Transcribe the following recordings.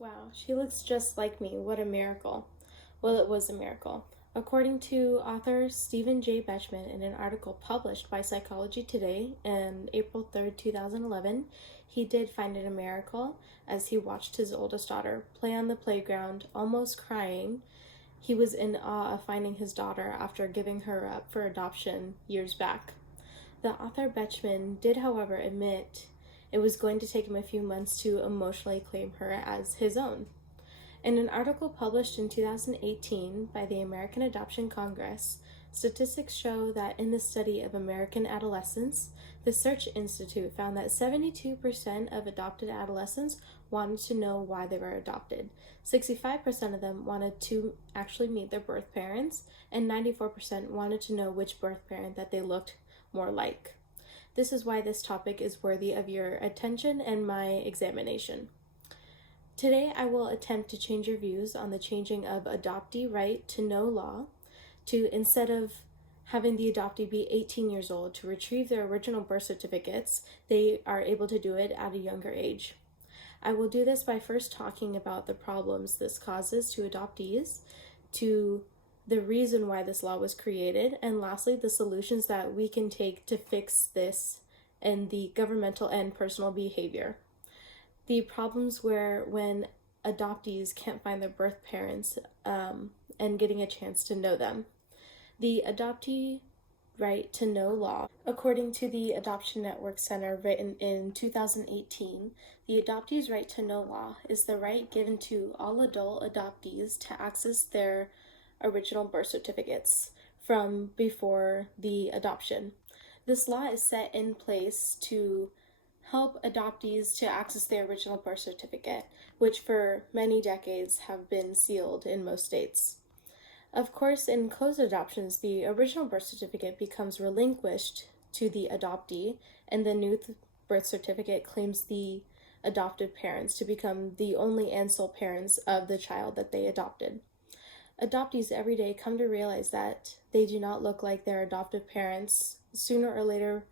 Wow, she looks just like me. What a miracle. Well, it was a miracle. According to author Stephen J. Betchman in an article published by Psychology Today on April 3rd, 2011, he did find it a miracle as he watched his oldest daughter play on the playground, almost crying. He was in awe of finding his daughter after giving her up for adoption years back. The author Betchman did, however, admit it was going to take him a few months to emotionally claim her as his own. In an article published in 2018 by the American Adoption Congress, statistics show that in the study of American adolescents, the Search Institute found that 72% of adopted adolescents wanted to know why they were adopted. 65% of them wanted to actually meet their birth parents, and 94% wanted to know which birth parent that they looked more like. This is why this topic is worthy of your attention and my examination. Today, I will attempt to change your views on the changing of adoptee right to know law to, instead of having the adoptee be 18 years old to retrieve their original birth certificates, they are able to do it at a younger age. I will do this by first talking about the problems this causes to adoptees, to the reason why this law was created, and lastly, the solutions that we can take to fix this and the governmental and personal behavior. The problems where when adoptees can't find their birth parents and getting a chance to know them. The adoptee right to know law. According to the Adoption Network Center, written in 2018, the adoptee's right to know law is the right given to all adult adoptees to access their original birth certificates from before the adoption. This law is set in place to help adoptees to access their original birth certificate, which for many decades have been sealed in most states. Of course, in closed adoptions, the original birth certificate becomes relinquished to the adoptee, and the new birth certificate claims the adopted parents to become the only and sole parents of the child that they adopted. Adoptees every day come to realize that they do not look like their adoptive parents sooner or later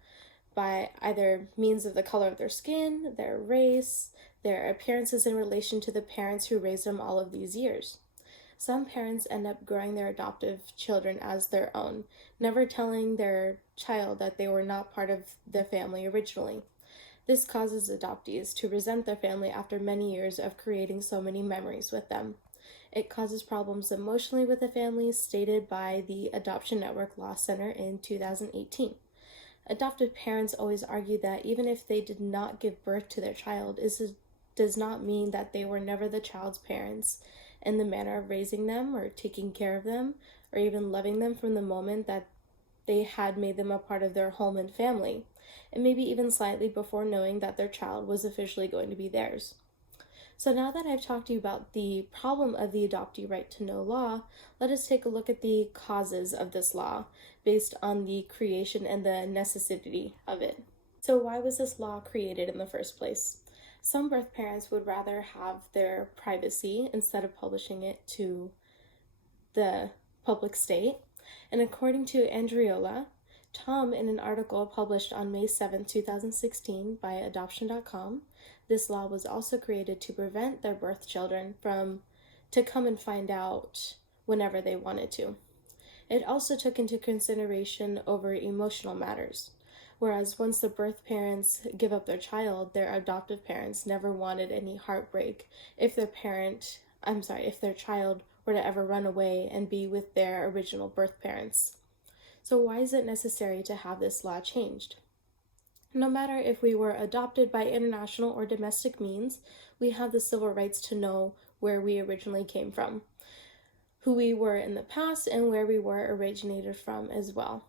by either means of the color of their skin, their race, their appearances in relation to the parents who raised them all of these years. Some parents end up growing their adoptive children as their own, never telling their child that they were not part of their family originally. This causes adoptees to resent their family after many years of creating so many memories with them. It causes problems emotionally with the family, stated by the Adoption Network Law Center in 2018. Adoptive parents always argue that even if they did not give birth to their child, it does not mean that they were never the child's parents in the manner of raising them or taking care of them or even loving them from the moment that they had made them a part of their home and family, and maybe even slightly before knowing that their child was officially going to be theirs. So now that I've talked to you about the problem of the adoptee right to know law, let us take a look at the causes of this law based on the creation and the necessity of it. So why was this law created in the first place? Some birth parents would rather have their privacy instead of publishing it to the public state. And according to Andriola, Tom, in an article published on May 7, 2016 by Adoption.com, this law was also created to prevent their birth children to come and find out whenever they wanted to. It also took into consideration over emotional matters, whereas once the birth parents give up their child, their adoptive parents never wanted any heartbreak if their child were to ever run away and be with their original birth parents. So why is it necessary to have this law changed? No matter if we were adopted by international or domestic means, we have the civil rights to know where we originally came from, who we were in the past, and where we were originated from as well.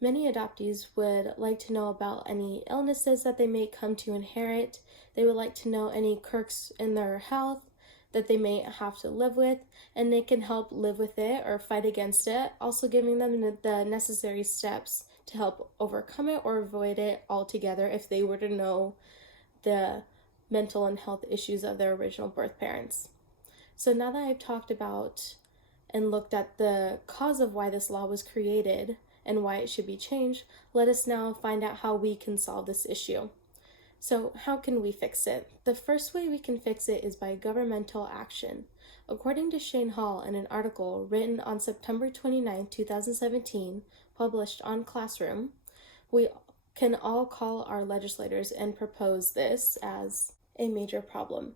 Many adoptees would like to know about any illnesses that they may come to inherit. They would like to know any quirks in their health that they may have to live with, and they can help live with it or fight against it, also giving them the necessary steps to help overcome it or avoid it altogether if they were to know the mental and health issues of their original birth parents. So now that I've talked about and looked at the cause of why this law was created and why it should be changed, let us now find out how we can solve this issue. So how can we fix it? The first way we can fix it is by governmental action. According to Shane Hall in an article written on September 29, 2017, published on Classroom, we can all call our legislators and propose this as a major problem.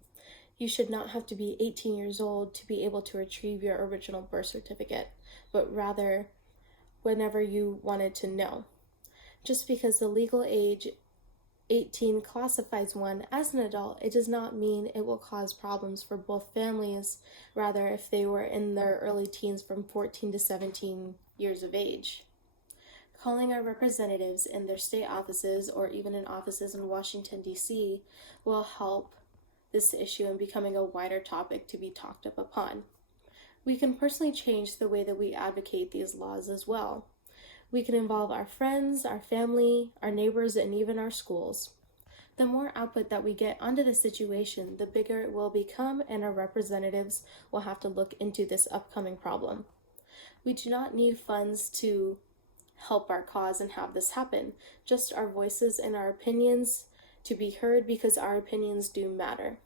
You should not have to be 18 years old to be able to retrieve your original birth certificate, but rather whenever you wanted to know. Just because the legal age 18 classifies one as an adult, it does not mean it will cause problems for both families, rather if they were in their early teens from 14 to 17 years of age. Calling our representatives in their state offices or even in offices in Washington, D.C. will help this issue in becoming a wider topic to be talked upon. We can personally change the way that we advocate these laws as well. We can involve our friends, our family, our neighbors, and even our schools. The more output that we get onto the situation, the bigger it will become, and our representatives will have to look into this upcoming problem. We do not need funds to help our cause and have this happen, just our voices and our opinions to be heard, because our opinions do matter.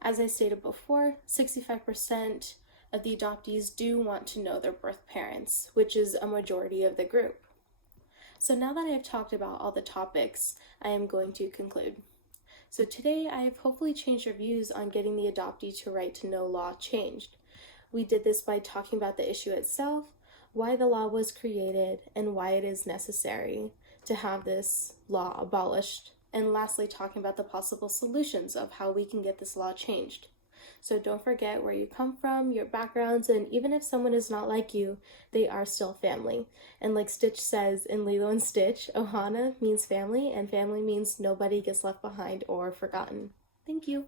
As I stated before, 65% of the adoptees do want to know their birth parents, which is a majority of the group. So now that I have talked about all the topics, I am going to conclude. So today I have hopefully changed your views on getting the adoptee to right to know law changed. We did this by talking about the issue itself, why the law was created, and why it is necessary to have this law abolished, and lastly talking about the possible solutions of how we can get this law changed. So don't forget where you come from, your backgrounds, and even if someone is not like you, they are still family. And like Stitch says in Lilo and Stitch, Ohana means family, and family means nobody gets left behind or forgotten. Thank you.